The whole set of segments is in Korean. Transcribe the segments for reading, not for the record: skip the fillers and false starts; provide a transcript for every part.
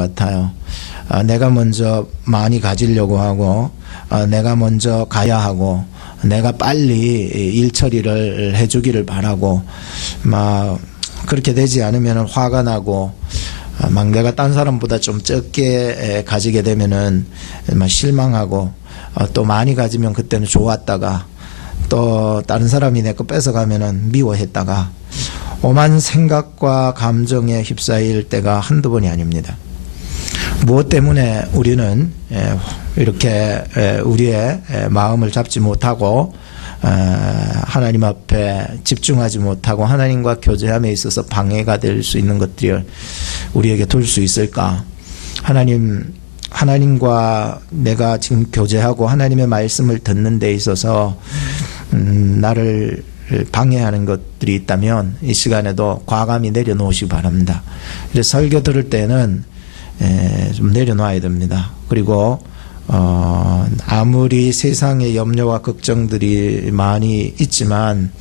같아요. 내가 먼저 많이 가지려고 하고 내가 먼저 가야 하고 내가 빨리 일 처리를 해주기를 바라고 막 그렇게 되지 않으면 화가 나고 막 내가 딴 사람보다 좀 적게 가지게 되면은 막 실망하고 또 많이 가지면 그때는 좋았다가 또 다른 사람이 내 거 뺏어가면은 미워했다가 오만 생각과 감정에 휩싸일 때가 한두 번이 아닙니다. 무엇 때문에 우리는 이렇게 우리의 마음을 잡지 못하고 하나님 앞에 집중하지 못하고 하나님과 교제함에 있어서 방해가 될 수 있는 것들을 우리에게 둘 수 있을까? 하나님과 내가 지금 교제하고 하나님의 말씀을 듣는 데 있어서 나를 방해하는 것들이 있다면 이 시간에도 과감히 내려놓으시기 바랍니다. 그래서 설교 들을 때는 좀 내려놔야 됩니다. 그리고 아무리 세상의 염려와 걱정들이 많이 있지만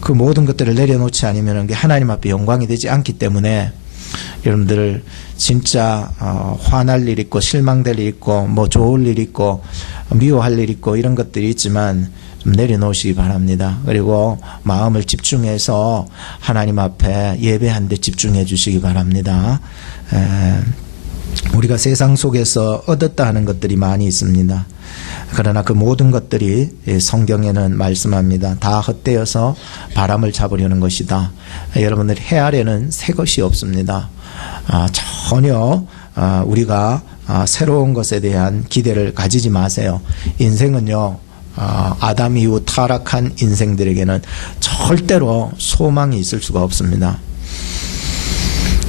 그 모든 것들을 내려놓지 않으면 하나님 앞에 영광이 되지 않기 때문에 여러분들 진짜 화날 일 있고 실망될 일 있고 뭐 좋을 일 있고 미워할 일 있고 이런 것들이 있지만 좀 내려놓으시기 바랍니다. 그리고 마음을 집중해서 하나님 앞에 예배하는 데 집중해 주시기 바랍니다. 우리가 세상 속에서 얻었다 하는 것들이 많이 있습니다. 그러나 그 모든 것들이 성경에는 말씀합니다. 다 헛되어서 바람을 잡으려는 것이다. 여러분들 해 아래는 새 것이 없습니다. 전혀 우리가 새로운 것에 대한 기대를 가지지 마세요. 인생은요, 아담 이후 타락한 인생들에게는 절대로 소망이 있을 수가 없습니다.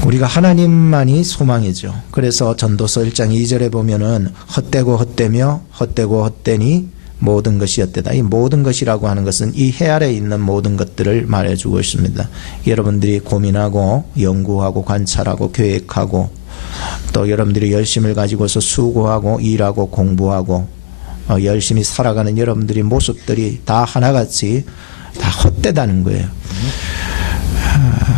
우리가 하나님만이 소망이죠. 그래서 전도서 1장 2절에 보면은 헛되고 헛되며 헛되고 헛되니 모든 것이 헛되다. 이 모든 것이라고 하는 것은 이 해 아래에 있는 모든 것들을 말해주고 있습니다. 여러분들이 고민하고 연구하고 관찰하고 계획하고 또 여러분들이 열심을 가지고서 수고하고 일하고 공부하고 열심히 살아가는 여러분들의 모습들이 다 하나같이 다 헛되다는 거예요.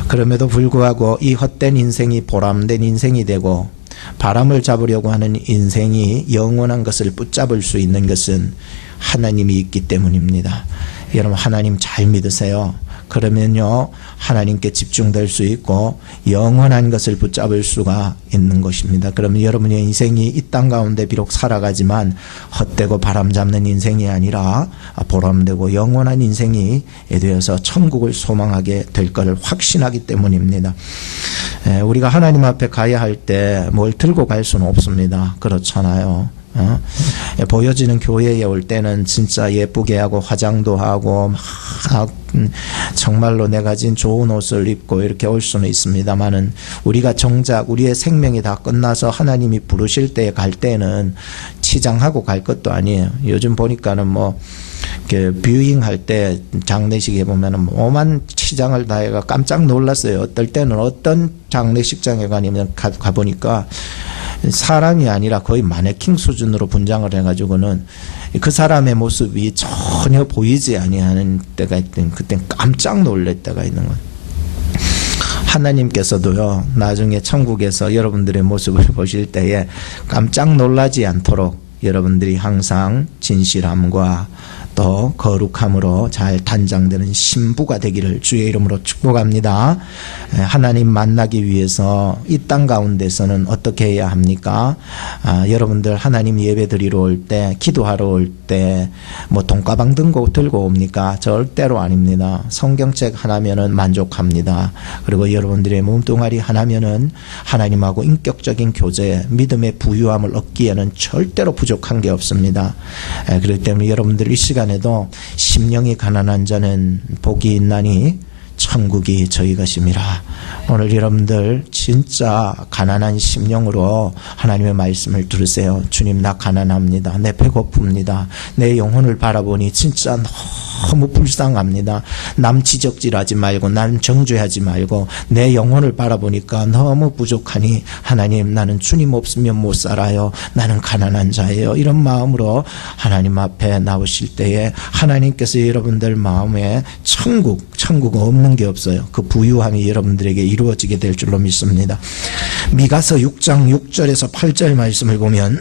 그럼에도 불구하고 이 헛된 인생이 보람된 인생이 되고 바람을 잡으려고 하는 인생이 영원한 것을 붙잡을 수 있는 것은 하나님이 있기 때문입니다. 여러분 하나님 잘 믿으세요. 그러면요 하나님께 집중될 수 있고 영원한 것을 붙잡을 수가 있는 것입니다. 그러면 여러분의 인생이 이 땅 가운데 비록 살아가지만 헛되고 바람잡는 인생이 아니라 보람되고 영원한 인생이 되어서 천국을 소망하게 될 것을 확신하기 때문입니다. 우리가 하나님 앞에 가야 할 때 뭘 들고 갈 수는 없습니다. 그렇잖아요. 보여지는 교회에 올 때는 진짜 예쁘게 하고 화장도 하고 정말로 내가 진 좋은 옷을 입고 이렇게 올 수는 있습니다만은 우리가 정작 우리의 생명이 다 끝나서 하나님이 부르실 때 갈 때는 치장하고 갈 것도 아니에요. 요즘 보니까는 뭐 뷰잉 할 때 장례식에 보면은 오만 치장을 다 해가 깜짝 놀랐어요. 어떨 때는 어떤 장례식장에 가보니까 사람이 아니라 거의 마네킹 수준으로 분장을 해가지고는 그 사람의 모습이 전혀 보이지 아니하는 때가 있던 그땐 깜짝 놀랄 때가 있는 거예요. 하나님께서도요 나중에 천국에서 여러분들의 모습을 보실 때에 깜짝 놀라지 않도록 여러분들이 항상 진실함과 또 거룩함으로 잘 단장되는 신부가 되기를 주의 이름으로 축복합니다. 하나님 만나기 위해서 이 땅 가운데서는 어떻게 해야 합니까? 여러분들 하나님 예배 드리러 올 때 기도하러 올 때 뭐 돈가방 들고 옵니까? 절대로 아닙니다. 성경책 하나면은 만족합니다. 그리고 여러분들의 몸뚱아리 하나면은 하나님하고 인격적인 교제 믿음의 부유함을 얻기에는 절대로 부족한 게 없습니다. 그렇기 때문에 여러분들 이 시간에도 심령이 가난한 자는 복이 있나니 천국이 저희 것임이라. 오늘 여러분들 진짜 가난한 심령으로 하나님의 말씀을 들으세요. 주님 나 가난합니다. 내 배고픕니다. 내 영혼을 바라보니 진짜 너무 불쌍합니다. 남 지적질하지 말고 남 정죄하지 말고 내 영혼을 바라보니까 너무 부족하니 하나님 나는 주님 없으면 못 살아요. 나는 가난한 자예요. 이런 마음으로 하나님 앞에 나오실 때에 하나님께서 여러분들 마음에 천국 없는 게 없어요. 그 부유함이 여러분들에게 이루어지게 될 줄로 믿습니다. 미가서 6장 6절에서 8절 말씀을 보면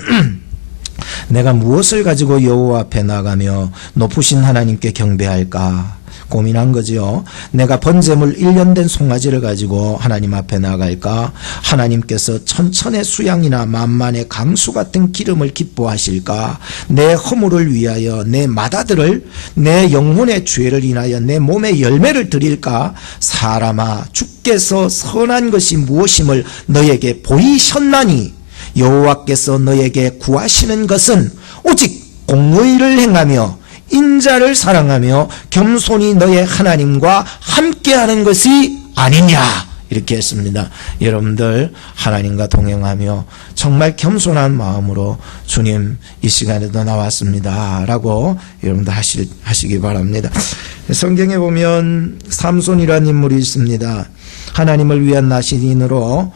내가 무엇을 가지고 여호와 앞에 나가며 높으신 하나님께 경배할까 고민한 거지요. 내가 번제물 1년 된 송아지를 가지고 하나님 앞에 나갈까? 하나님께서 천천의 수양이나 만만의 강수 같은 기름을 기뻐하실까? 내 허물을 위하여 내 맏아들을 내 영혼의 죄를 인하여 내 몸의 열매를 드릴까? 사람아 주께서 선한 것이 무엇임을 너에게 보이셨나니 여호와께서 너에게 구하시는 것은 오직 공의를 행하며 인자를 사랑하며 겸손히 너의 하나님과 함께하는 것이 아니냐 이렇게 했습니다. 여러분들 하나님과 동행하며 정말 겸손한 마음으로 주님 이 시간에도 나왔습니다 라고 여러분들 하시기 바랍니다. 성경에 보면 삼손이라는 인물이 있습니다. 하나님을 위한 나신인으로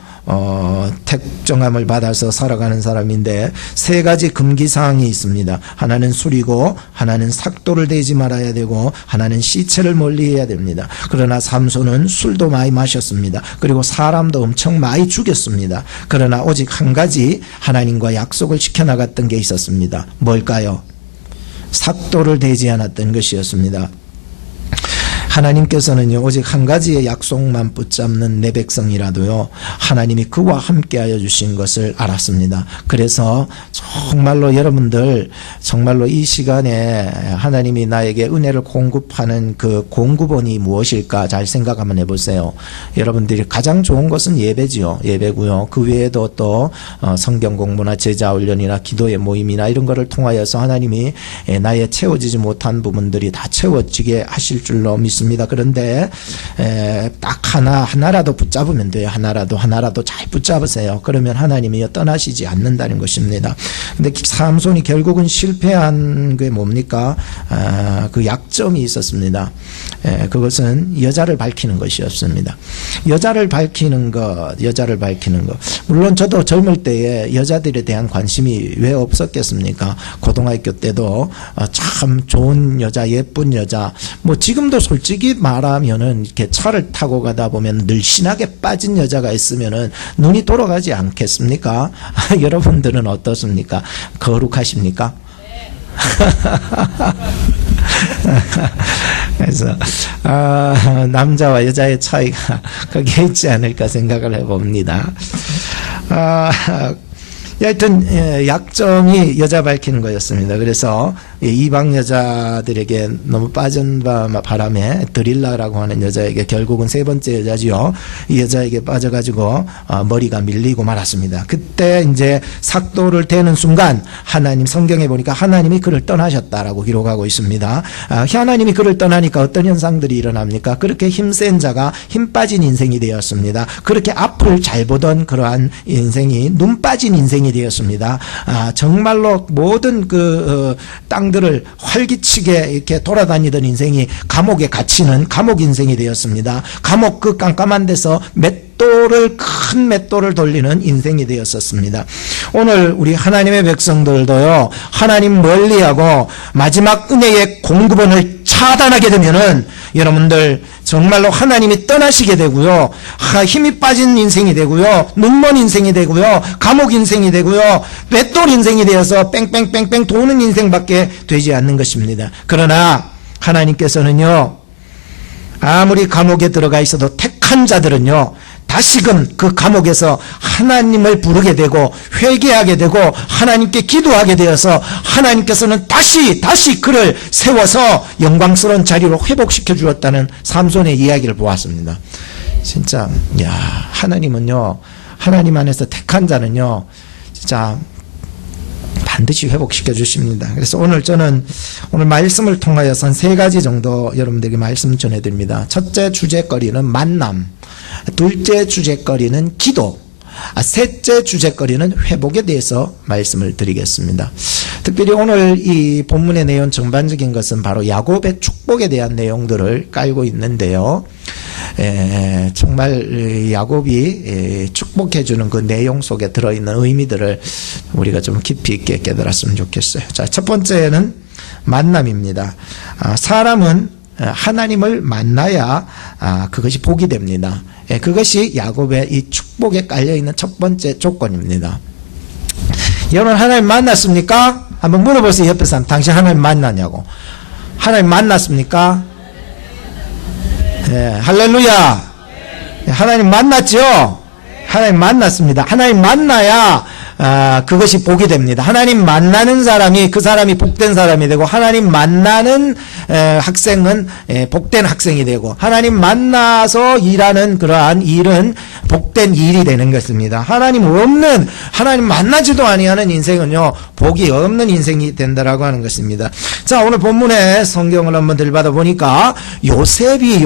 택정함을 받아서 살아가는 사람인데 세 가지 금기사항이 있습니다. 하나는 술이고 하나는 삭도를 대지 말아야 되고 하나는 시체를 멀리해야 됩니다. 그러나 삼손은 술도 많이 마셨습니다. 그리고 사람도 엄청 많이 죽였습니다. 그러나 오직 한 가지 하나님과 약속을 지켜나갔던 게 있었습니다. 뭘까요? 삭도를 대지 않았던 것이었습니다. 하나님께서는요 오직 한 가지의 약속만 붙잡는 내 백성이라도요 하나님이 그와 함께하여 주신 것을 알았습니다. 그래서 정말로 여러분들 정말로 이 시간에 하나님이 나에게 은혜를 공급하는 그 공급원이 무엇일까 잘 생각 한번 해보세요. 여러분들이 가장 좋은 것은 예배지요. 예배고요. 그 외에도 또 성경 공부나 제자 훈련이나 기도의 모임이나 이런 거를 통하여서 하나님이 나의 채워지지 못한 부분들이 다 채워지게 하실 줄로 믿습니다. 그런데 딱 하나라도 붙잡으면 돼요. 하나라도 잘 붙잡으세요. 그러면 하나님이 떠나시지 않는다는 것입니다. 근데 삼손이 결국은 실패한 게 뭡니까? 그 약점이 있었습니다. 그것은 여자를 밝히는 것이었습니다. 여자를 밝히는 것. 물론 저도 젊을 때에 여자들에 대한 관심이 왜 없었겠습니까? 고등학교 때도 참 좋은 여자, 예쁜 여자, 뭐 지금도 솔직히 말하면은 이렇게 차를 타고 가다 보면 늘씬하게 빠진 여자가 있으면은 눈이 돌아가지 않겠습니까? 여러분들은 어떻습니까? 거룩하십니까? 그래서 남자와 여자의 차이가 거기에 있지 않을까 생각을 해봅니다. 하여튼 약점이 여자 밝히는 거였습니다. 그래서 이방 여자들에게 너무 빠진 바람에 드릴라라고 하는 여자에게 결국은 세 번째 여자지요. 이 여자에게 빠져가지고 머리가 밀리고 말았습니다. 그때 이제 삭도를 대는 순간 하나님 성경에 보니까 하나님이 그를 떠나셨다라고 기록하고 있습니다. 하나님이 그를 떠나니까 어떤 현상들이 일어납니까? 그렇게 힘센 자가 힘 빠진 인생이 되었습니다. 그렇게 앞을 잘 보던 그러한 인생이 눈 빠진 인생이 되었습니다. 정말로 모든 그 땅들을 활기치게 이렇게 돌아다니던 인생이 감옥에 갇히는 감옥 인생이 되었습니다. 감옥 그 깜깜한 데서 큰 맷돌을 돌리는 인생이 되었었습니다. 오늘 우리 하나님의 백성들도요, 하나님 멀리하고 마지막 은혜의 공급원을 차단하게 되면은 여러분들 정말로 하나님이 떠나시게 되고요, 힘이 빠진 인생이 되고요, 눈먼 인생이 되고요, 감옥 인생이 되고요, 맷돌 인생이 되어서 뺑뺑뺑뺑 도는 인생밖에 되지 않는 것입니다. 그러나 하나님께서는요, 아무리 감옥에 들어가 있어도 택한 자들은요, 다시금 그 감옥에서 하나님을 부르게 되고 회개하게 되고 하나님께 기도하게 되어서 하나님께서는 다시 그를 세워서 영광스러운 자리로 회복시켜 주었다는 삼손의 이야기를 보았습니다. 진짜 하나님은요, 하나님 안에서 택한 자는요 진짜 반드시 회복시켜 주십니다. 그래서 저는 오늘 말씀을 통하여서 한 세 가지 정도 여러분들에게 말씀 전해드립니다. 첫째 주제거리는 만남, 둘째 주제거리는 기도, 셋째 주제거리는 회복에 대해서 말씀을 드리겠습니다. 특별히 오늘 이 본문의 내용 전반적인 것은 바로 야곱의 축복에 대한 내용들을 깔고 있는데요. 정말 야곱이 축복해주는 그 내용 속에 들어있는 의미들을 우리가 좀 깊이 있게 깨달았으면 좋겠어요. 자, 첫 번째는 만남입니다. 사람은 하나님을 만나야 그것이 복이 됩니다. 그것이 야곱의 이 축복에 깔려있는 첫 번째 조건입니다. 여러분 하나님 만났습니까? 한번 물어보세요. 옆에 사람, 당신 하나님 만났냐고. 하나님 만났습니까? 할렐루야. 하나님 만났죠? 하나님 만났습니다. 하나님 만나야 그것이 복이 됩니다. 하나님 만나는 사람이 그 사람이 복된 사람이 되고, 하나님 만나는 학생은 복된 학생이 되고, 하나님 만나서 일하는 그러한 일은 복된 일이 되는 것입니다. 하나님 만나지도 아니하는 인생은요, 복이 없는 인생이 된다라고 하는 것입니다. 자, 오늘 본문의 성경을 한번 들여다보다 보니까 요셉이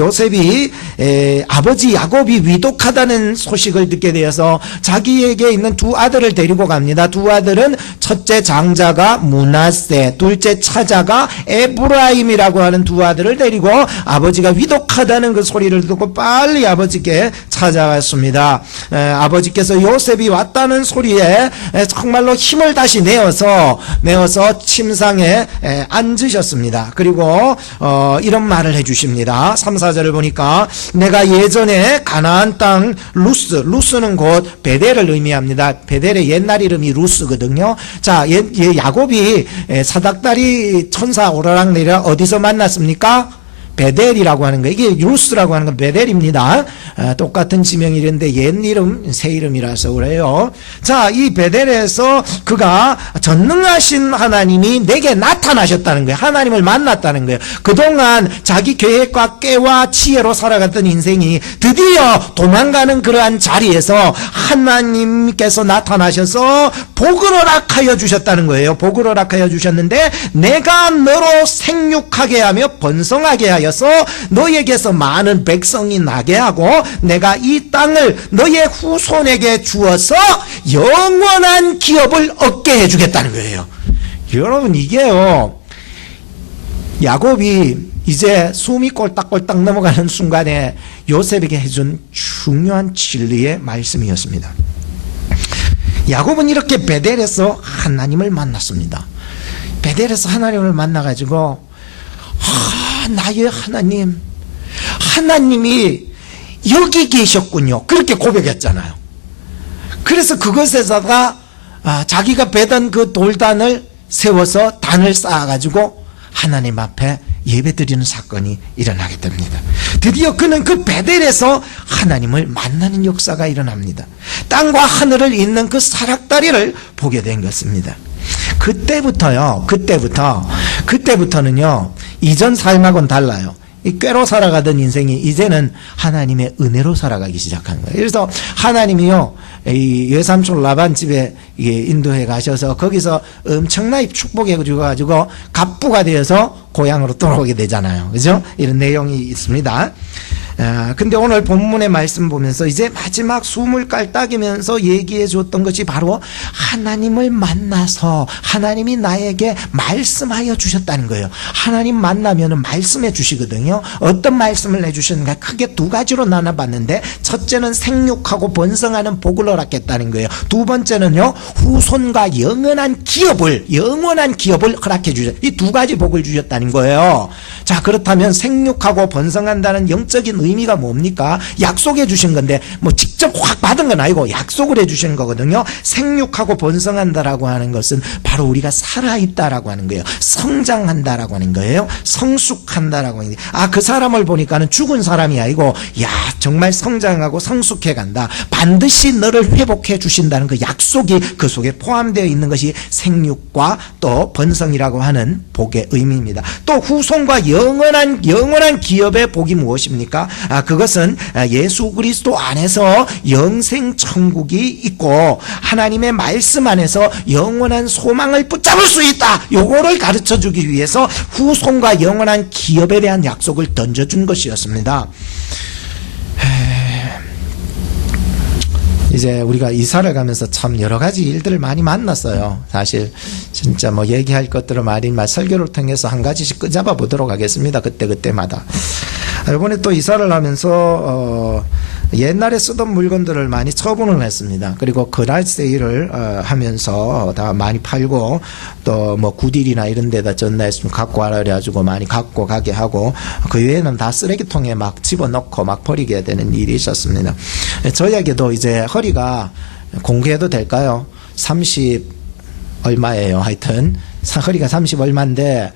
아버지 야곱이 위독하다는 소식을 듣게 되어서 자기에게 있는 두 아들을 데리고 갑니다. 두 아들은 첫째 장자가 므낫세, 둘째 차자가 에브라임이라고 하는 두 아들을 데리고 아버지가 위독하다는 그 소리를 듣고 빨리 아버지께 찾아갔습니다. 아버지께서 요셉이 왔다는 소리에 정말로 힘을 다시 내어서 침상에 앉으셨습니다. 그리고 이런 말을 해주십니다. 3, 4절을 보니까 내가 예전에 가나안 땅 루스는 곧 베델을 의미합니다. 베델의 옛날 이름이 루스거든요. 자, 야곱이 사닥다리 천사 오르락내리락 어디서 만났습니까? 베델이라고 하는 거, 이게 루스라고 하는 건 베델입니다. 똑같은 지명이랬는데 옛 이름 새 이름이라서 그래요. 자, 이 베델에서 그가 전능하신 하나님이 내게 나타나셨다는 거예요. 하나님을 만났다는 거예요. 그동안 자기 계획과 깨와 지혜로 살아갔던 인생이 드디어 도망가는 그러한 자리에서 하나님께서 나타나셔서 복을 허락하여 주셨다는 거예요. 복을 허락하여 주셨는데, 내가 너로 생육하게 하며 번성하게 하여 너에게서 많은 백성이 나게 하고, 내가 이 땅을 너의 후손에게 주어서 영원한 기업을 얻게 해주겠다는 거예요. 여러분, 이게요, 야곱이 이제 숨이 꼴딱꼴딱 넘어가는 순간에 요셉에게 해준 중요한 진리의 말씀이었습니다. 야곱은 이렇게 베델에서 하나님을 만났습니다. 베델에서 하나님을 만나가지고, 나의 하나님이 여기 계셨군요. 그렇게 고백했잖아요. 그래서 그것에다가 자기가 베던 그 돌단을 세워서 단을 쌓아가지고 하나님 앞에 예배드리는 사건이 일어나게 됩니다. 드디어 그는 그 베델에서 하나님을 만나는 역사가 일어납니다. 땅과 하늘을 잇는 그 사락다리를 보게 된 것입니다. 그때부터는요, 이전 삶하고는 달라요. 이 꾀로 살아가던 인생이 이제는 하나님의 은혜로 살아가기 시작한 거예요. 그래서 하나님이요, 이 외삼촌 라반 집에 인도해 가셔서 거기서 엄청나게 축복해 주셔가지고 갑부가 되어서 고향으로 돌아오게 되잖아요. 그죠? 이런 내용이 있습니다. 근데 오늘 본문의 말씀 보면서 이제 마지막 숨을 깔딱이면서 얘기해 줬던 것이 바로 하나님을 만나서 하나님이 나에게 말씀하여 주셨다는 거예요. 하나님 만나면은 말씀해 주시거든요. 어떤 말씀을 해주셨는가? 크게 두 가지로 나눠봤는데, 첫째는 생육하고 번성하는 복을 허락했다는 거예요. 두 번째는요, 후손과 영원한 기업을 허락해 주셨. 이 두 가지 복을 주셨다는 거예요. 자, 그렇다면 생육하고 번성한다는 영적인 의미가 뭡니까? 약속해 주신 건데, 뭐 직접 확 받은 건 아니고 약속을 해 주신 거거든요. 생육하고 번성한다라고 하는 것은 바로 우리가 살아있다라고 하는 거예요. 성장한다라고 하는 거예요. 성숙한다라고 하는 거예요. 그 사람을 보니까는 죽은 사람이 아니고, 정말 성장하고 성숙해 간다. 반드시 너를 회복해 주신다는 그 약속이 그 속에 포함되어 있는 것이 생육과 또 번성이라고 하는 복의 의미입니다. 또 후손과 영원한 기업의 복이 무엇입니까? 그것은 예수 그리스도 안에서 영생 천국이 있고 하나님의 말씀 안에서 영원한 소망을 붙잡을 수 있다. 요거를 가르쳐 주기 위해서 후손과 영원한 기업에 대한 약속을 던져준 것이었습니다. 이제 우리가 이사를 가면서 참 여러 가지 일들을 많이 만났어요. 사실 진짜 뭐 얘기할 것들을 많이 설교를 통해서 한 가지씩 끄잡아 보도록 하겠습니다. 그때마다. 이번에 또 이사를 하면서 옛날에 쓰던 물건들을 많이 처분을 했습니다. 그리고 그날 세일을 하면서 다 많이 팔고 또 뭐 구딜이나 이런 데다 전화해서 좀 갖고 와라 그래가지고 많이 갖고 가게 하고 그 외에는 다 쓰레기통에 막 집어넣고 막 버리게 되는 일이 있었습니다. 저에게도 이제 허리가 공개해도 될까요? 30 얼마예요. 하여튼 허리가 30 얼마인데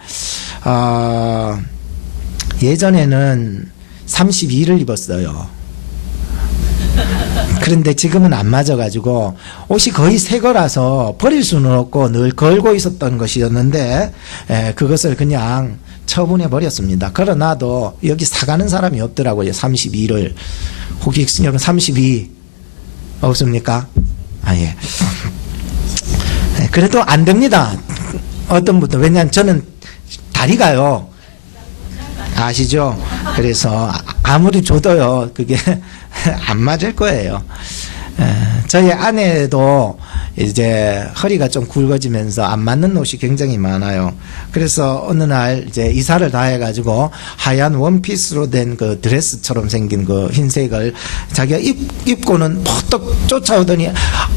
예전에는 32를 입었어요. 그런데 지금은 안 맞아가지고 옷이 거의 새 거라서 버릴 수는 없고 늘 걸고 있었던 것이었는데 그것을 그냥 처분해 버렸습니다. 걸어놔도 여기 사가는 사람이 없더라고요. 32를. 혹시 여러분 32 없습니까? 예. 그래도 안 됩니다. 어떤 분도. 왜냐하면 저는 다리가요. 아시죠? 그래서 아무리 줘도요, 그게 안 맞을 거예요. 저희 아내도 이제 허리가 좀 굵어지면서 안 맞는 옷이 굉장히 많아요. 그래서 어느 날 이제 이사를 다 해가지고 하얀 원피스로 된 그 드레스처럼 생긴 그 흰색을 자기가 입고는 퍼뜩 쫓아오더니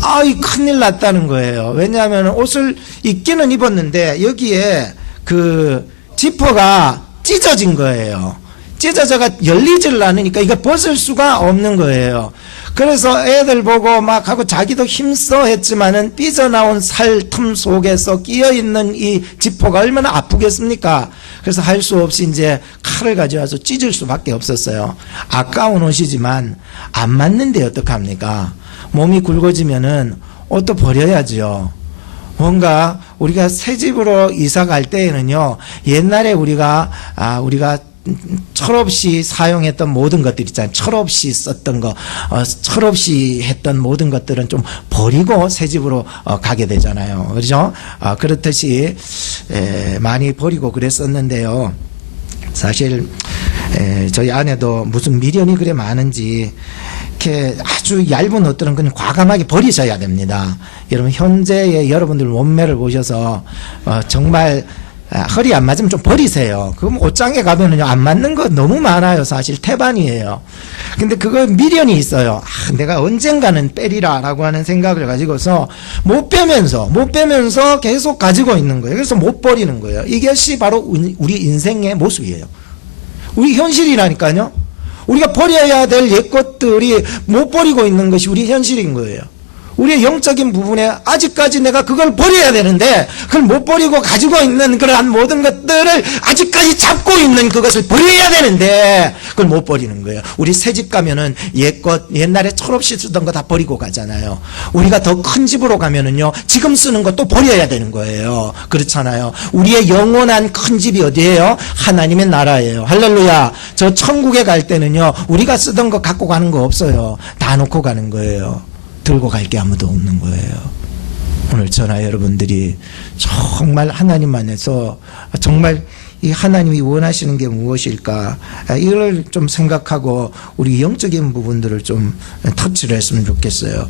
아이 큰일 났다는 거예요. 왜냐하면 옷을 입기는 입었는데 여기에 그 지퍼가 찢어진 거예요. 찢어져가 열리질 않으니까 이거 벗을 수가 없는 거예요. 그래서 애들 보고 막 하고 자기도 힘써 했지만은 삐져나온 살 틈 속에서 끼어있는 이 지퍼가 얼마나 아프겠습니까? 그래서 할 수 없이 이제 칼을 가져와서 찢을 수밖에 없었어요. 아까운 옷이지만 안 맞는데 어떡합니까? 몸이 굵어지면은 옷도 버려야죠. 뭔가 우리가 새 집으로 이사 갈 때에는요, 옛날에 우리가 철없이 사용했던 모든 것들 있잖아요. 철없이 썼던 거, 철없이 했던 모든 것들은 좀 버리고 새 집으로 가게 되잖아요. 그렇죠? 그렇듯이 많이 버리고 그랬었는데요. 사실 저희 아내도 무슨 미련이 그래 많은지 이렇게 아주 얇은 옷들은 그냥 과감하게 버리셔야 됩니다. 여러분 현재의 여러분들 몸매를 보셔서 정말 허리 안 맞으면 좀 버리세요. 그럼 옷장에 가면은요, 안 맞는 거 너무 많아요. 사실 태반이에요. 근데 그거 미련이 있어요. 내가 언젠가는 빼리라 라고 하는 생각을 가지고서 못 빼면서 계속 가지고 있는 거예요. 그래서 못 버리는 거예요. 이것이 바로 우리 인생의 모습이에요. 우리 현실이라니까요. 우리가 버려야 될 옛것들이 못 버리고 있는 것이 우리 현실인 거예요. 우리의 영적인 부분에 아직까지 내가 그걸 버려야 되는데 그걸 못 버리고 가지고 있는 그러한 모든 것들을 아직까지 잡고 있는 그것을 버려야 되는데 그걸 못 버리는 거예요. 우리 새집 가면은 옛날에 철없이 쓰던 거 다 버리고 가잖아요. 우리가 더 큰 집으로 가면은요, 지금 쓰는 것도 버려야 되는 거예요. 그렇잖아요. 우리의 영원한 큰 집이 어디예요? 하나님의 나라예요. 할렐루야. 저 천국에 갈 때는요, 우리가 쓰던 거 갖고 가는 거 없어요. 다 놓고 가는 거예요. 들고 갈 게 아무도 없는 거예요. 오늘 저나 여러분들이 정말 하나님 안에서 정말 이 하나님이 원하시는 게 무엇일까, 이걸 좀 생각하고 우리 영적인 부분들을 좀 터치를 했으면 좋겠어요.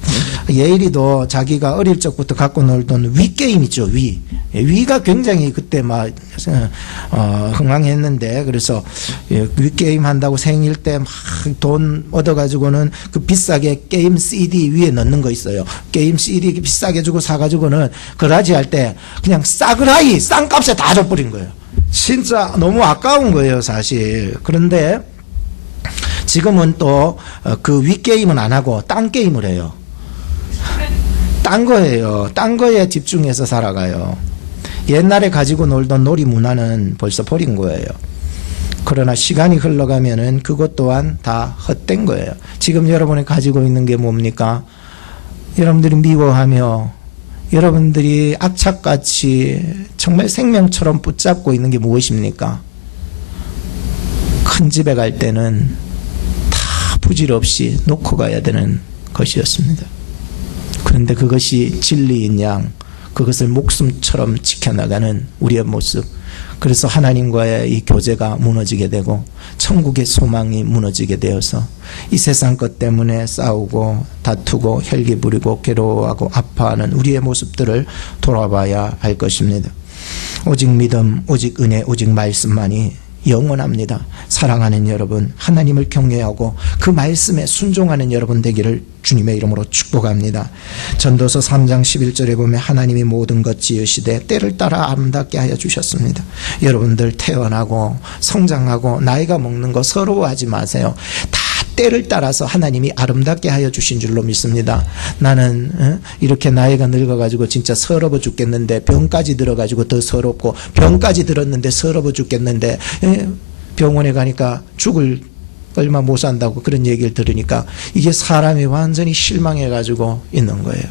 예일이도 자기가 어릴 적부터 갖고 놀던 위 게임 있죠. 위가 굉장히 그때 막 흥황했는데, 그래서 위 게임 한다고 생일 때 막 돈 얻어가지고는 그 비싸게 게임 CD 위에 넣는 거 있어요. 게임 CD 비싸게 주고 사가지고는 그라지 할 때 그냥 싸그라이 싼 값에 다 줘버린 거예요. 진짜 너무 아까운 거예요, 사실. 그런데 지금은 또 그 윗게임은 안 하고 딴 게임을 해요. 딴 거예요. 딴 거에 집중해서 살아가요. 옛날에 가지고 놀던 놀이 문화는 벌써 버린 거예요. 그러나 시간이 흘러가면은 그것 또한 다 헛된 거예요. 지금 여러분이 가지고 있는 게 뭡니까? 여러분들이 미워하며 여러분들이 악착같이 정말 생명처럼 붙잡고 있는 게 무엇입니까? 큰 집에 갈 때는 다 부질없이 놓고 가야 되는 것이었습니다. 그런데 그것이 진리인 양, 그것을 목숨처럼 지켜나가는 우리의 모습. 그래서 하나님과의 이 교제가 무너지게 되고 천국의 소망이 무너지게 되어서 이 세상 것 때문에 싸우고 다투고 혈기 부리고 괴로워하고 아파하는 우리의 모습들을 돌아봐야 할 것입니다. 오직 믿음, 오직 은혜, 오직 말씀만이 영원합니다. 사랑하는 여러분, 하나님을 경외하고 그 말씀에 순종하는 여러분 되기를 주님의 이름으로 축복합니다. 전도서 3장 11절에 보면 하나님이 모든 것 지으시되 때를 따라 아름답게 하여 주셨습니다. 여러분들 태어나고 성장하고 나이가 먹는 거 서러워하지 마세요. 다 때를 따라서 하나님이 아름답게 하여 주신 줄로 믿습니다. 나는 이렇게 나이가 늙어가지고 진짜 서러워 죽겠는데 병까지 들어가지고 더 서럽고 병까지 들었는데 서러워 죽겠는데 병원에 가니까 죽을 얼마 못 산다고 그런 얘기를 들으니까 이게 사람이 완전히 실망해가지고 있는 거예요.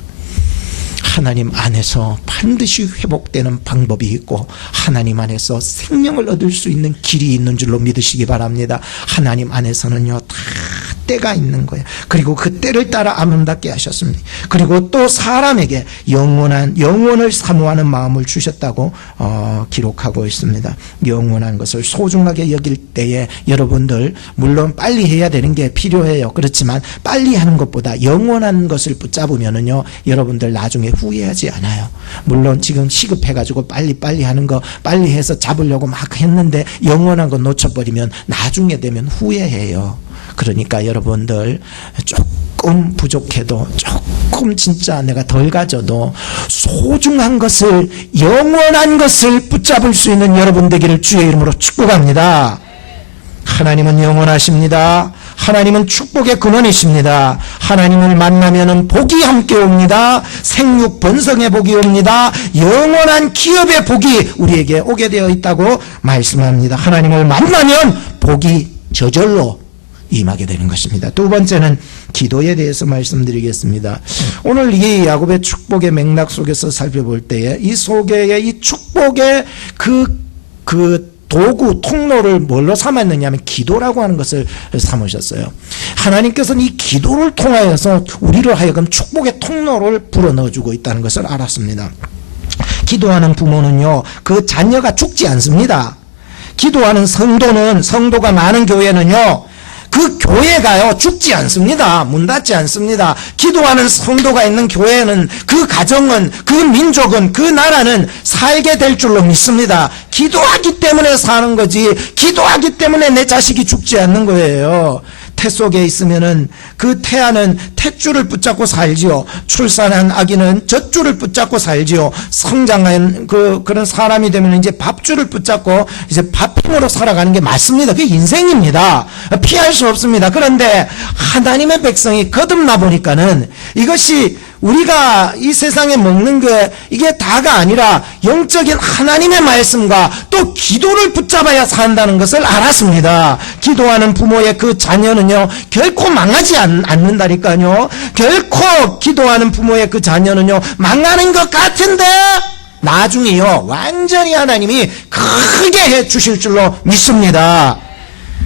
하나님 안에서 반드시 회복되는 방법이 있고 하나님 안에서 생명을 얻을 수 있는 길이 있는 줄로 믿으시기 바랍니다. 하나님 안에서는요 다 때가 있는 거예요. 그리고 그 때를 따라 아름답게 하셨습니다. 그리고 또 사람에게 영원을 사모하는 마음을 주셨다고 기록하고 있습니다. 영원한 것을 소중하게 여길 때에 여러분들 물론 빨리 해야 되는 게 필요해요. 그렇지만 빨리 하는 것보다 영원한 것을 붙잡으면은요 여러분들 나중에 후회하지 않아요. 물론 지금 시급해가지고 빨리 하는 거 빨리 해서 잡으려고 막 했는데 영원한 거 놓쳐버리면 나중에 되면 후회해요. 그러니까 여러분들 조금 부족해도 조금 진짜 내가 덜 가져도 소중한 것을 영원한 것을 붙잡을 수 있는 여러분 되기를 주의 이름으로 축복합니다. 하나님은 영원하십니다. 하나님은 축복의 근원이십니다. 하나님을 만나면은 복이 함께 옵니다. 생육 번성의 복이 옵니다. 영원한 기업의 복이 우리에게 오게 되어 있다고 말씀합니다. 하나님을 만나면 복이 저절로 임하게 되는 것입니다. 두 번째는 기도에 대해서 말씀드리겠습니다. 오늘 이 야곱의 축복의 맥락 속에서 살펴볼 때에 이 속에 이 축복의 그 도구, 통로를 뭘로 삼았느냐 하면 기도라고 하는 것을 삼으셨어요. 하나님께서는 이 기도를 통하여서 우리를 하여금 축복의 통로를 불어넣어주고 있다는 것을 알았습니다. 기도하는 부모는요 그 자녀가 죽지 않습니다. 기도하는 성도가 많은 교회는요 그 교회가요 죽지 않습니다. 문 닫지 않습니다. 기도하는 성도가 있는 교회는 그 가정은 그 민족은 그 나라는 살게 될 줄로 믿습니다. 기도하기 때문에 사는 거지 기도하기 때문에 내 자식이 죽지 않는 거예요. 태 속에 있으면은 그 태아는 탯줄을 붙잡고 살지요. 출산한 아기는 젖줄을 붙잡고 살지요. 성장한 그런 사람이 되면 이제 밥줄을 붙잡고 이제 밥힘으로 살아가는 게 맞습니다. 그게 인생입니다. 피할 수 없습니다. 그런데 하나님의 백성이 거듭나 보니까는 이것이 우리가 이 세상에 먹는 게 이게 다가 아니라 영적인 하나님의 말씀과 또 기도를 붙잡아야 산다는 것을 알았습니다. 기도하는 부모의 그 자녀는요 결코 망하지 않는다니까요. 결코 기도하는 부모의 그 자녀는요 망하는 것 같은데 나중에요 완전히 하나님이 크게 해 주실 줄로 믿습니다.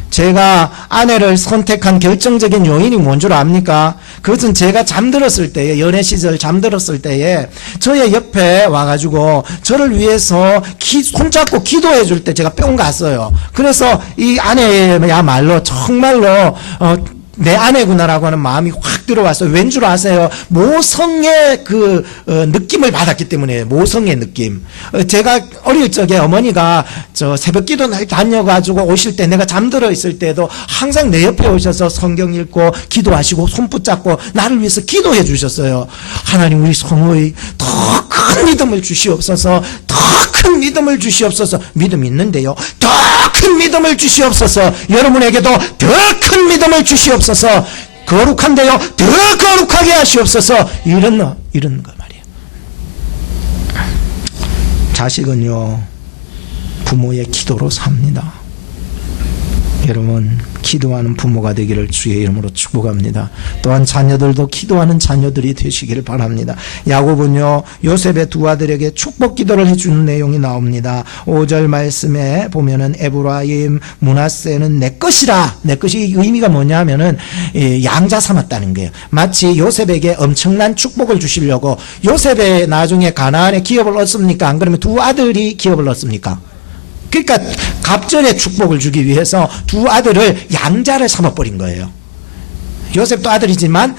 제가 아내를 선택한 결정적인 요인이 뭔 줄 압니까? 그것은 제가 잠들었을 때에 연애 시절 잠들었을 때에 저의 옆에 와가지고 저를 위해서 손잡고 기도해 줄 때 제가 뿅 갔어요. 그래서 이 아내야말로 정말로 내 아내구나라고 하는 마음이 확 들어왔어요. 왠 줄 아세요? 모성의 그 느낌을 받았기 때문에. 모성의 느낌. 제가 어릴 적에 어머니가 저 새벽 기도 날 다녀가지고 오실 때 내가 잠들어 있을 때도 항상 내 옆에 오셔서 성경 읽고 기도하시고 손 붙잡고 나를 위해서 기도해 주셨어요. 하나님 우리 성우의 더 큰 믿음을 주시옵소서. 더 큰 믿음을 주시옵소서. 믿음 있는데요. 더 큰 믿음을 주시옵소서. 여러분에게도 더 큰 믿음을 주시옵소서. 거룩한데요 더 거룩하게 하시옵소서. 이런 거 말이에요. 자식은요 부모의 기도로 삽니다. 여러분, 기도하는 부모가 되기를 주의 이름으로 축복합니다. 또한 자녀들도 기도하는 자녀들이 되시기를 바랍니다. 야곱은요, 요셉의 두 아들에게 축복 기도를 해주는 내용이 나옵니다. 5절 말씀에 보면은 에브라임, 므낫세는 내 것이라. 내 것이 의미가 뭐냐 하면은 양자 삼았다는 거예요. 마치 요셉에게 엄청난 축복을 주시려고, 요셉의 나중에 가나안에 기업을 얻습니까? 안 그러면 두 아들이 기업을 얻습니까? 그러니까 갑절의 축복을 주기 위해서 두 아들을 양자를 삼아버린 거예요. 요셉도 아들이지만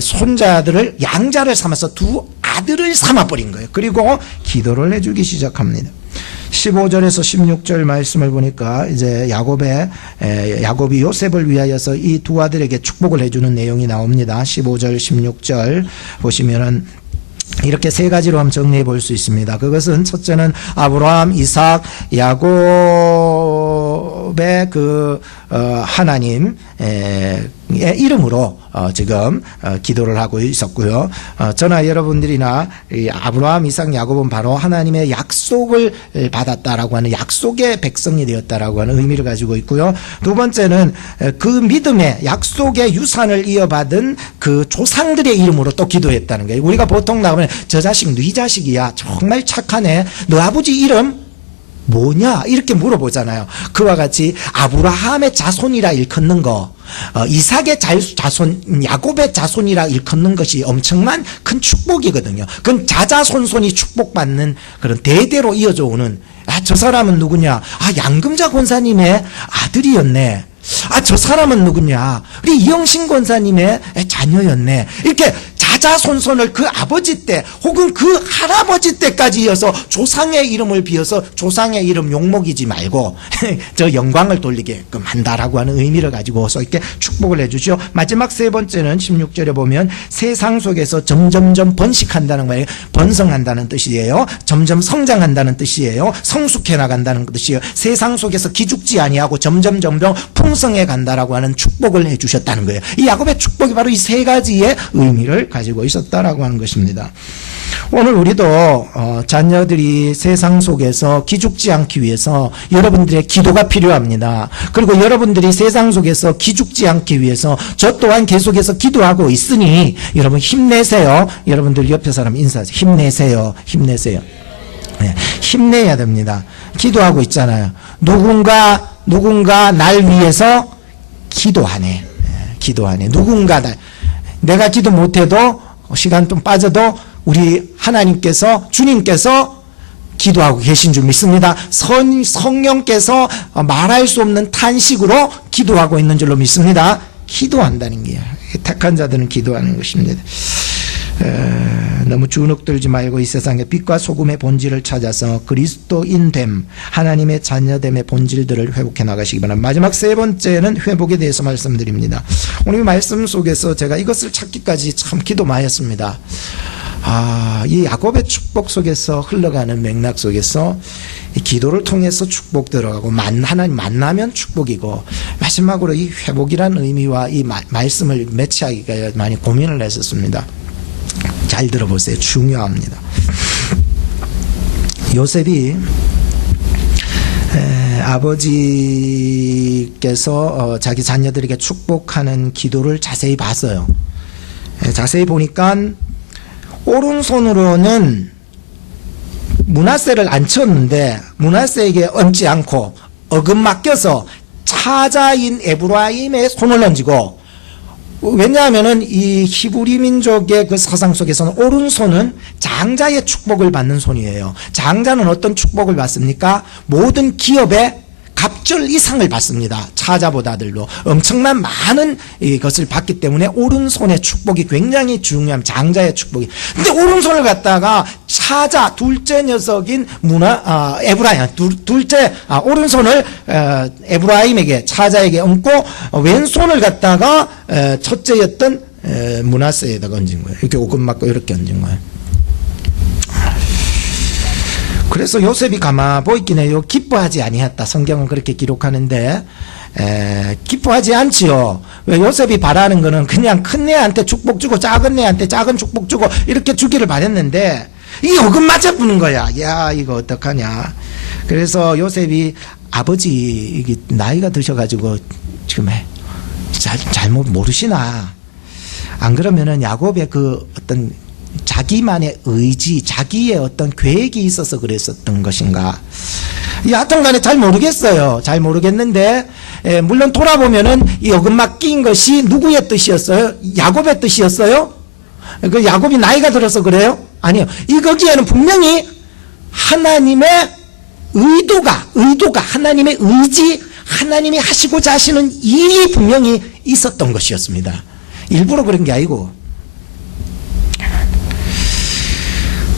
손자들을 양자를 삼아서 두 아들을 삼아버린 거예요. 그리고 기도를 해주기 시작합니다. 15절에서 16절 말씀을 보니까 이제 야곱이 요셉을 위하여서 이 두 아들에게 축복을 해주는 내용이 나옵니다. 15절 16절 보시면은 이렇게 세 가지로 한번 정리해 볼 수 있습니다. 그것은 첫째는 아브라함, 이삭, 야곱의 하나님의 이름으로 지금 기도를 하고 있었고요. 저나 여러분들이나 이 아브라함, 이삭, 야곱은 바로 하나님의 약속을 받았다라고 하는 약속의 백성이 되었다라고 하는 의미를 가지고 있고요. 두 번째는 그 믿음의 약속의 유산을 이어받은 그 조상들의 이름으로 또 기도했다는 거예요. 우리가 보통 나오면 저 자식 네 자식이야, 정말 착하네, 너 아버지 이름 뭐냐 이렇게 물어보잖아요. 그와 같이 아브라함의 자손이라 일컫는 거, 이삭의 자손, 야곱의 자손이라 일컫는 것이 엄청난 큰 축복이거든요. 그건 자자손손이 축복받는 그런 대대로 이어져 오는, 저 사람은 누구냐, 양금자 권사님의 아들이었네, 저 사람은 누구냐, 우리 이영신 권사님의 자녀였네, 이렇게 자자손손을 그 아버지 때 혹은 그 할아버지 때까지 이어서 조상의 이름을 비어서 조상의 이름 욕먹이지 말고 저 영광을 돌리게끔 한다라고 하는 의미를 가지고서 이렇게 축복을 해주죠. 마지막 세 번째는 16절에 보면 세상 속에서 점점점 번식한다는 거예요. 번성한다는 뜻이에요. 점점 성장한다는 뜻이에요. 성숙해 나간다는 뜻이에요. 세상 속에서 기죽지 아니하고 점점 풍성해 간다라고 하는 축복을 해주셨다는 거예요. 이 야곱의 축복이 바로 이 세 가지의 의미를 가지고 있었다라고 하는 것입니다. 오늘 우리도 자녀들이 세상 속에서 기죽지 않기 위해서 여러분들의 기도가 필요합니다. 그리고 여러분들이 세상 속에서 기죽지 않기 위해서 저 또한 계속해서 기도하고 있으니 여러분 힘내세요. 여러분들 옆에 사람 인사하세요. 힘내세요. 네, 힘내야 됩니다. 기도하고 있잖아요. 누군가 날 위해서 기도하네. 누군가 내가 기도 못해도 시간 좀 빠져도 우리 하나님께서, 주님께서 기도하고 계신 줄 믿습니다. 성령께서 말할 수 없는 탄식으로 기도하고 있는 줄로 믿습니다. 기도한다는 게 택한 자들은 기도하는 것입니다. 너무 주눅들지 말고 이 세상의 빛과 소금의 본질을 찾아서 그리스도인됨, 하나님의 자녀됨의 본질들을 회복해 나가시기 바랍니다. 마지막 세 번째는 회복에 대해서 말씀드립니다. 오늘 말씀 속에서 제가 이것을 찾기까지 참 기도 많이 했습니다. 이 야곱의 축복 속에서 흘러가는 맥락 속에서 이 기도를 통해서 축복 들어가고 하나님 만나면 축복이고, 마지막으로 이 회복이라는 의미와 이 말씀을 매치하기가 많이 고민을 했었습니다. 잘 들어보세요. 중요합니다. 요셉이 아버지께서 자기 자녀들에게 축복하는 기도를 자세히 봤어요. 자세히 보니까 오른손으로는 므낫세를 안 쳤는데 므낫세에게 얹지 않고 어금 맡겨서 차자인 에브라임의 손을 얹고, 왜냐하면은 이 히브리 민족의 그 사상 속에서는 오른손은 장자의 축복을 받는 손이에요. 장자는 어떤 축복을 받습니까? 모든 기업의 갑절 이상을 받습니다. 차자보다들도 엄청난 많은 것을 받기 때문에 오른손의 축복이 굉장히 중요한 장자의 축복이. 근데 오른손을 갖다가 차자 둘째 녀석인 에브라임 오른손을 에브라임에게 차자에게 얹고 왼손을 갖다가 첫째였던 므낫세에다가 얹은 거예요. 이렇게 오금 맞고 이렇게 얹은 거예요. 그래서 요셉이 가만 보이긴 해요. 기뻐하지 아니했다. 성경은 그렇게 기록하는데 기뻐하지 않지요. 왜? 요셉이 바라는 거는 그냥 큰 애한테 축복 주고 작은 애한테 작은 축복 주고 이렇게 주기를 바랬는데 이 요금 맞아 부는 거야. 야, 이거 어떡하냐. 그래서 요셉이 아버지 이게 나이가 드셔가지고 지금 잘못 모르시나? 안 그러면은 야곱의 그 어떤 자기만의 의지, 자기의 어떤 계획이 있어서 그랬었던 것인가? 여하튼 간에 잘 모르겠어요. 잘 모르겠는데, 물론 돌아보면은 이 어금막 낀 것이 누구의 뜻이었어요? 야곱의 뜻이었어요? 그 야곱이 나이가 들어서 그래요? 아니요. 이 거기에는 분명히 하나님의 의도가 하나님의 의지, 하나님이 하시고자 하시는 일이 분명히 있었던 것이었습니다. 일부러 그런 게 아니고.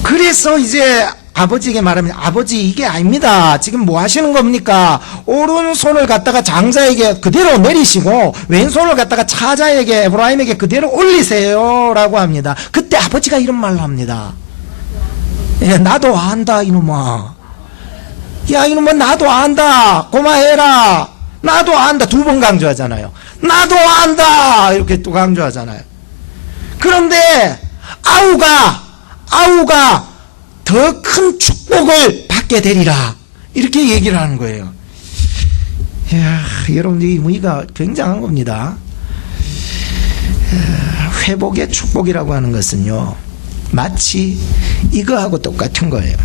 그래서 이제 아버지에게 말하면, 아버지 이게 아닙니다. 지금 뭐 하시는 겁니까? 오른손을 갖다가 장자에게 그대로 내리시고 왼손을 갖다가 차자에게, 에브라임에게 그대로 올리세요 라고 합니다. 그때 아버지가 이런 말을 합니다. 나도 안다 이놈아. 야 이놈아 나도 안다. 고마해라. 나도 안다. 두 번 강조하잖아요. 나도 안다 이렇게 또 강조하잖아요. 그런데 아우가 더 큰 축복을 받게 되리라 이렇게 얘기를 하는 거예요. 이야, 여러분들 이 의미가 굉장한 겁니다. 회복의 축복이라고 하는 것은요 마치 이거하고 똑같은 거예요.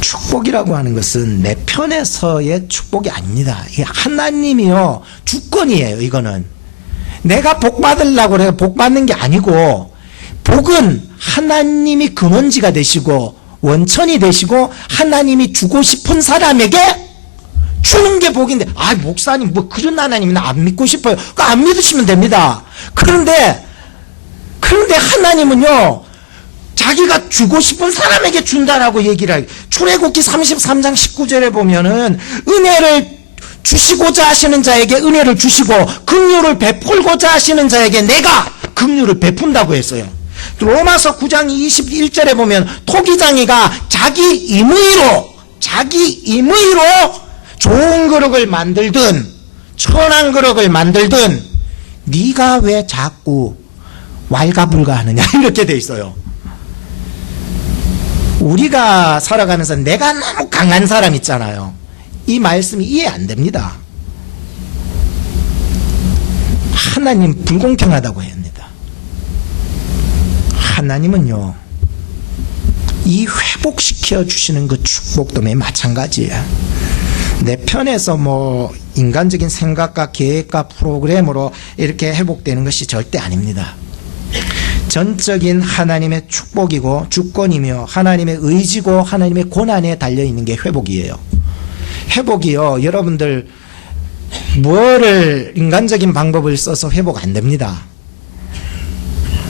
축복이라고 하는 것은 내 편에서의 축복이 아닙니다. 하나님이요 주권이에요. 이거는 내가 복 받으려고 내가 복 받는 게 아니고, 복은 하나님이 근원지가 되시고 원천이 되시고 하나님이 주고 싶은 사람에게 주는 게 복인데, 목사님 뭐 그런 하나님 나 안 믿고 싶어요. 그거 안 믿으시면 됩니다. 그런데 하나님은요 자기가 주고 싶은 사람에게 준다라고 얘기를 해요. 출애굽기 33장 19절에 보면은 은혜를 주시고자 하시는 자에게 은혜를 주시고 긍휼을 베풀고자 하시는 자에게 내가 긍휼을 베푼다고 했어요. 로마서 9장 21절에 보면 토기장이가 자기 임의로 좋은 그릇을 만들든 천한 그릇을 만들든 네가 왜 자꾸 왈가불가하느냐 이렇게 돼 있어요. 우리가 살아가면서 내가 너무 강한 사람 있잖아요. 이 말씀이 이해 안 됩니다. 하나님 불공평하다고 해야 합니다. 하나님은요 이 회복시켜 주시는 그 축복도 매 마찬가지예요. 내 편에서 뭐 인간적인 생각과 계획과 프로그램으로 이렇게 회복되는 것이 절대 아닙니다. 전적인 하나님의 축복이고 주권이며 하나님의 의지고 하나님의 고난에 달려있는 게 회복이에요. 회복이요 여러분들 뭐를 인간적인 방법을 써서 회복 안 됩니다.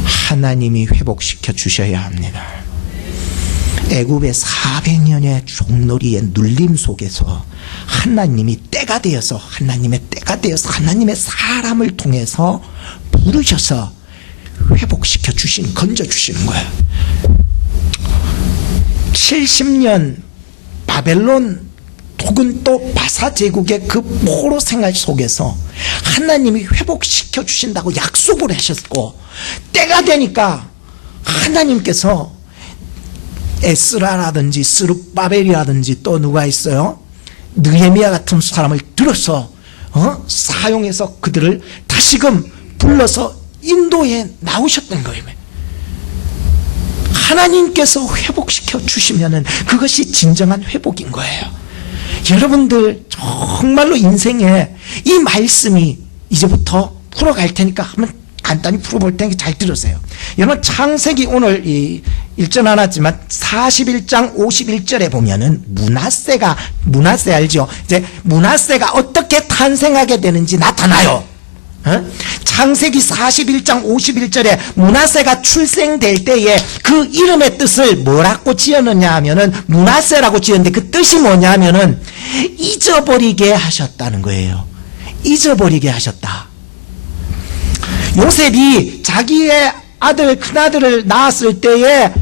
하나님이 회복시켜 주셔야 합니다. 애굽의 400년의 종놀이의 눌림 속에서 하나님이 때가 되어서 하나님의 사람을 통해서 부르셔서 회복시켜 주시는, 건져 주시는 거예요. 70년 바벨론 혹은 또 바사 제국의 그 포로 생활 속에서 하나님이 회복시켜 주신다고 약속을 하셨고, 때가 되니까 하나님께서 에스라라든지 스룹바벨이라든지 또 누가 있어요? 느헤미야 같은 사람을 들어서 사용해서 그들을 다시금 불러서 인도에 나오셨던 거예요. 하나님께서 회복시켜 주시면은 그것이 진정한 회복인 거예요. 여러분들 정말로 인생에 이 말씀이 이제부터 풀어갈 테니까 한번 간단히 풀어볼 테니까 잘 들으세요. 여러분 창세기 오늘 읽지 않았지만 41장 51절에 보면은 므낫세 알죠? 이제 므낫세가 어떻게 탄생하게 되는지 나타나요. 창세기 41장 51절에 므낫세가 출생될 때에 그 이름의 뜻을 뭐라고 지었느냐 하면은 므낫세라고 지었는데 그 뜻이 뭐냐 하면은 잊어버리게 하셨다는 거예요. 잊어버리게 하셨다. 요셉이 자기의 큰아들을 낳았을 때에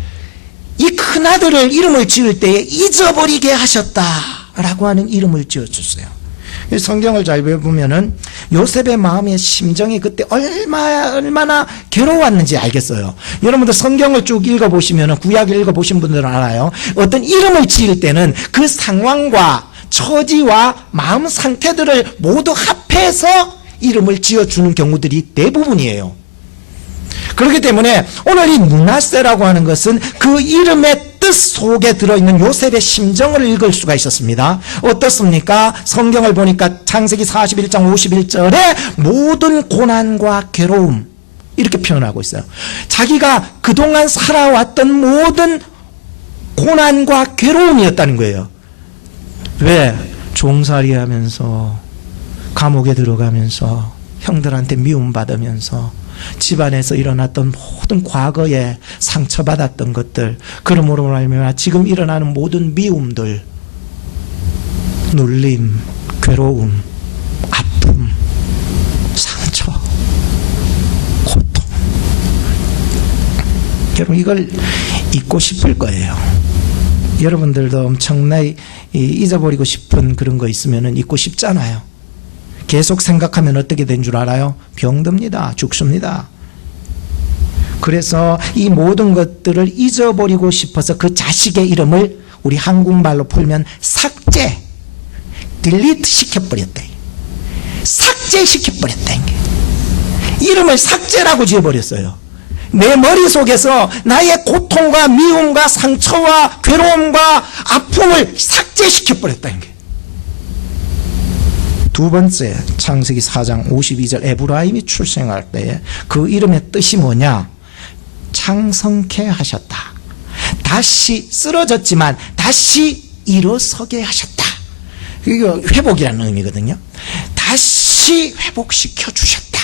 이 큰아들을 이름을 지을 때에 잊어버리게 하셨다라고 하는 이름을 지어줬어요. 성경을 잘 보면은 요셉의 마음의 심정이 그때 얼마나 괴로웠는지 알겠어요. 여러분들 성경을 쭉 읽어보시면은, 구약을 읽어보신 분들은 알아요. 어떤 이름을 지을 때는 그 상황과 처지와 마음 상태들을 모두 합해서 이름을 지어주는 경우들이 대부분이에요. 그렇기 때문에 오늘 이 므낫세라고 하는 것은 그 이름의 뜻 속에 들어있는 요셉의 심정을 읽을 수가 있었습니다. 어떻습니까? 성경을 보니까 창세기 41장 51절에 모든 고난과 괴로움 이렇게 표현하고 있어요. 자기가 그동안 살아왔던 모든 고난과 괴로움이었다는 거예요. 왜? 종살이 하면서 감옥에 들어가면서 형들한테 미움받으면서 집안에서 일어났던 모든 과거에 상처받았던 것들, 그러므로 말미암아 지금 일어나는 모든 미움들, 눌림, 괴로움, 아픔, 상처, 고통, 여러분 이걸 잊고 싶을 거예요. 여러분들도 엄청나게 잊어버리고 싶은 그런 거 있으면 잊고 싶잖아요. 계속 생각하면 어떻게 된 줄 알아요? 병듭니다. 죽습니다. 그래서 이 모든 것들을 잊어버리고 싶어서 그 자식의 이름을 우리 한국말로 풀면 삭제, 딜리트 시켜버렸다. 삭제시켜버렸다. 이름을 삭제라고 지어버렸어요. 내 머릿속에서 나의 고통과 미움과 상처와 괴로움과 아픔을 삭제시켜버렸다는 게. 두 번째, 창세기 4장 52절 에브라임이 출생할 때에 그 이름의 뜻이 뭐냐? 창성케 하셨다. 다시 쓰러졌지만 다시 일어서게 하셨다. 이거 회복이라는 의미거든요. 다시 회복시켜 주셨다.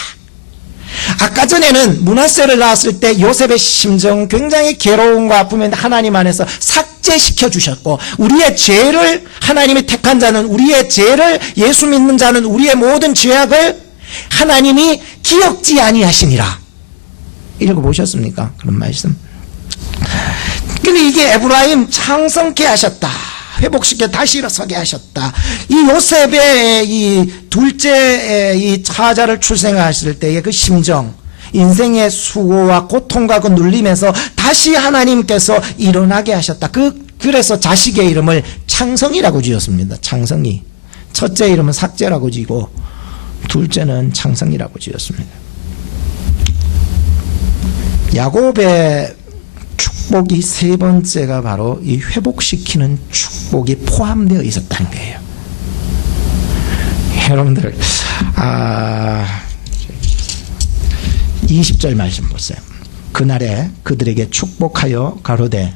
아까 전에는 므낫세를 낳았을 때 요셉의 심정 굉장히 괴로움과 아픔인데 하나님 안에서 삭제시켜 주셨고, 우리의 죄를 하나님이 택한 자는, 우리의 죄를 예수 믿는 자는 우리의 모든 죄악을 하나님이 기억지 아니하시니라. 읽어보셨습니까? 그런 말씀. 근데 이게 에브라임 창성케 하셨다, 회복시켜 다시 일어서게 하셨다. 이 요셉의 이 둘째 이 차자를 출생하실 때의 그 심정, 인생의 수고와 고통과 그 눌림에서 다시 하나님께서 일어나게 하셨다. 그래서 자식의 이름을 창성이라고 지었습니다. 창성이. 첫째 이름은 삭제라고 지고 둘째는 창성이라고 지었습니다. 야곱의 축복이 세 번째가 바로 이 회복시키는 축복이 포함되어 있었다는 거예요. 여러분들 20절 말씀 보세요. 그날에 그들에게 축복하여 가로되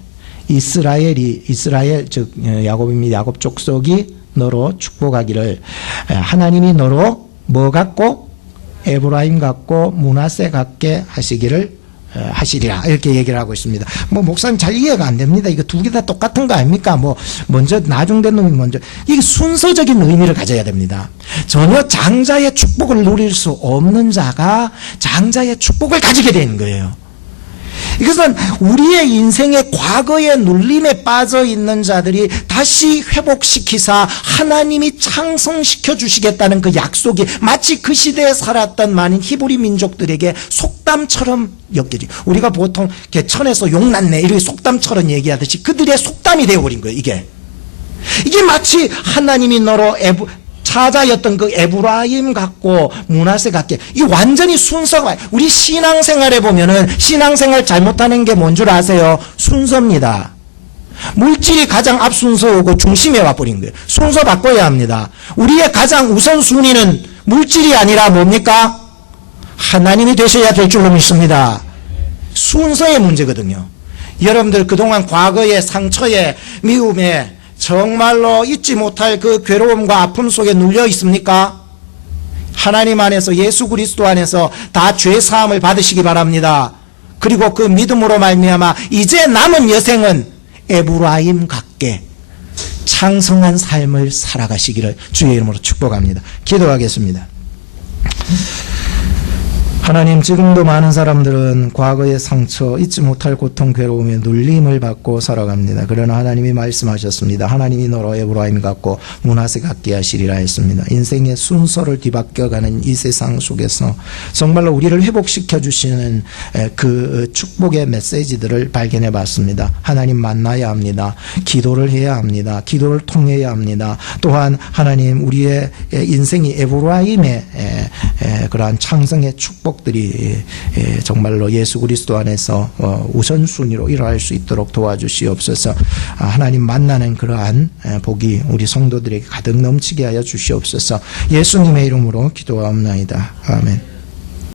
이스라엘 즉 야곱입니다. 야곱 족속이 너로 축복하기를, 하나님이 너로 뭐 같고 에브라임 같고 므낫세 같게 하시리라, 이렇게 얘기를 하고 있습니다. 목사님 잘 이해가 안 됩니다. 이거 두 개 다 똑같은 거 아닙니까? 먼저 나중된 놈이 먼저. 이게 순서적인 의미를 가져야 됩니다. 전혀 장자의 축복을 누릴 수 없는 자가 장자의 축복을 가지게 되는 거예요. 이것은 우리의 인생의 과거의 눌림에 빠져 있는 자들이 다시 회복시키사 하나님이 창성시켜 주시겠다는 그 약속이 마치 그 시대에 살았던 많은 히브리 민족들에게 속담처럼 엮여지. 우리가 보통 개천에서 용났네 이렇게 속담처럼 얘기하듯이 그들의 속담이 되어버린 거예요. 이게 마치 하나님이 너로 차자였던 그 에브라임 같고 므낫세 같게, 이 완전히 순서가, 우리 신앙생활에 보면은 신앙생활 잘못하는 게 뭔 줄 아세요? 순서입니다. 물질이 가장 앞순서고 중심에 와버린 거예요. 순서 바꿔야 합니다. 우리의 가장 우선순위는 물질이 아니라 뭡니까? 하나님이 되셔야 될 줄로 믿습니다. 순서의 문제거든요. 여러분들 그동안 과거의 상처에 미움에 정말로 잊지 못할 그 괴로움과 아픔 속에 눌려 있습니까? 하나님 안에서, 예수 그리스도 안에서 다 죄 사함을 받으시기 바랍니다. 그리고 그 믿음으로 말미암아 이제 남은 여생은 에브라임 같게 창성한 삶을 살아가시기를 주의 이름으로 축복합니다. 기도하겠습니다. 하나님, 지금도 많은 사람들은 과거의 상처, 잊지 못할 고통, 괴로움에 눌림을 받고 살아갑니다. 그러나 하나님이 말씀하셨습니다. 하나님이 너로 에브라임 같고 므낫세 같게 하시리라 했습니다. 인생의 순서를 뒤바뀌어가는 이 세상 속에서 정말로 우리를 회복시켜 주시는 그 축복의 메시지들을 발견해 봤습니다. 하나님 만나야 합니다. 기도를 해야 합니다. 기도를 통해야 합니다. 또한 하나님, 우리의 인생이 에브라임의 그러한 창성의 축복들이 정말로 예수 그리스도 안에서 우선순위로 일어날 수 있도록 도와주시옵소서. 하나님 만나는 그러한 복이 우리 성도들에게 가득 넘치게 하여 주시옵소서. 예수님의 이름으로 기도하옵나이다. 아멘.